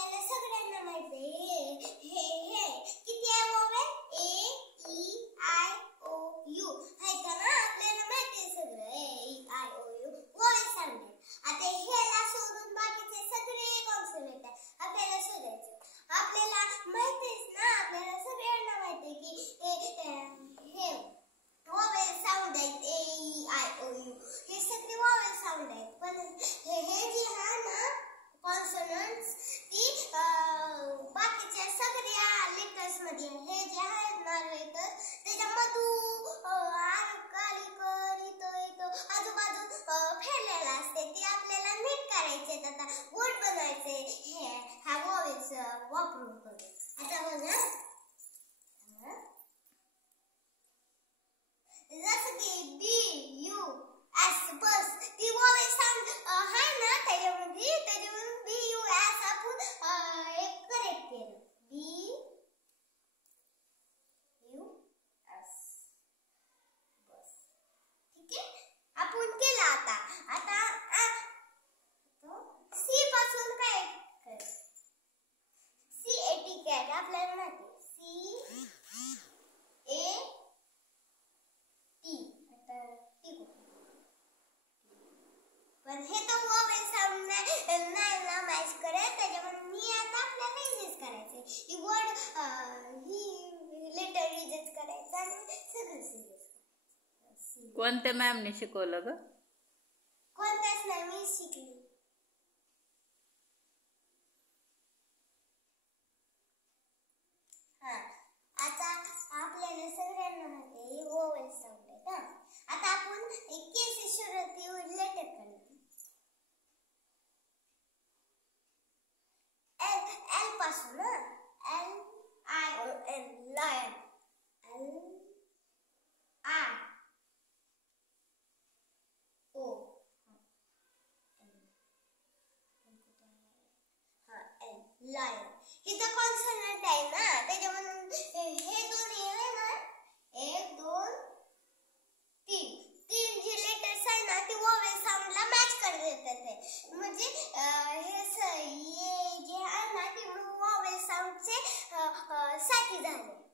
आपल्याला सगळ्यांना माहिती आहे हे किती आहे vowel A E I O U आहे का ना आपल्याला माहिती आहे सगळं A E I O U vowel sound आहे आता ह्याला सोडून बाकीचे सगळे कॉन्सोनंट आहे आपल्याला शोधायचं आपल्याला माहिती आहे ना आपल्याला सगळ्यांना माहिती आहे की हे वोवेल साऊंड आहेत ए ई आय ओ यू हे सगळे वोवेल साऊंड आहेत पण हे जे आहे ना कॉन्सोनंट्स ती बाकीच्या सगळ्या लेटर्स मध्ये हे जे आहेत ना लेटर्स त्याच्यामधून आजूबाजू फेरलेला असते ते आपल्याला नीट करायचे आता वर्ड बनवायचे हे हा वोवेल्स वापरून आता बघा जसं की बी यू एस बस ती वोवेल साऊंड आहे ना त्याच्यामध्ये बी यू एस आपण एक करेक्ट केलं बी यू एस बस ठीक आहे आपण केलं आता सी पासून काय सी एटी कॅट आपल्याला माहिती सी ए टी पण हे तर वोवेल साऊंड नाही ना मॅच करत त्याच्यामुळे मी आता आपल्याला इझीच करायचं ही वर्ड ही लेटर इझीच करायचं आणि सगळं सिरियस कोणत्या मॅमने शिकवलं ग कोणत्याच नाही मी शिकली आता आपल्याला सगळ्यांना माहिती आहे वोवेल साऊंड आहे का आता आपण केस सुरुवाती लेटर करणार एल पासून ना L I O N lion L I O L lion इथं कॉन्सोनंट आहे ना त्याच्यामुळे हे दोन्ही आहे ना एक दोन तीन जे लेटर्स आहे ना ते वोवेल साऊंडला मॅच करत येतात म्हणजे हे जे आहे ना ते वोवेल साऊंडचे साथी झाले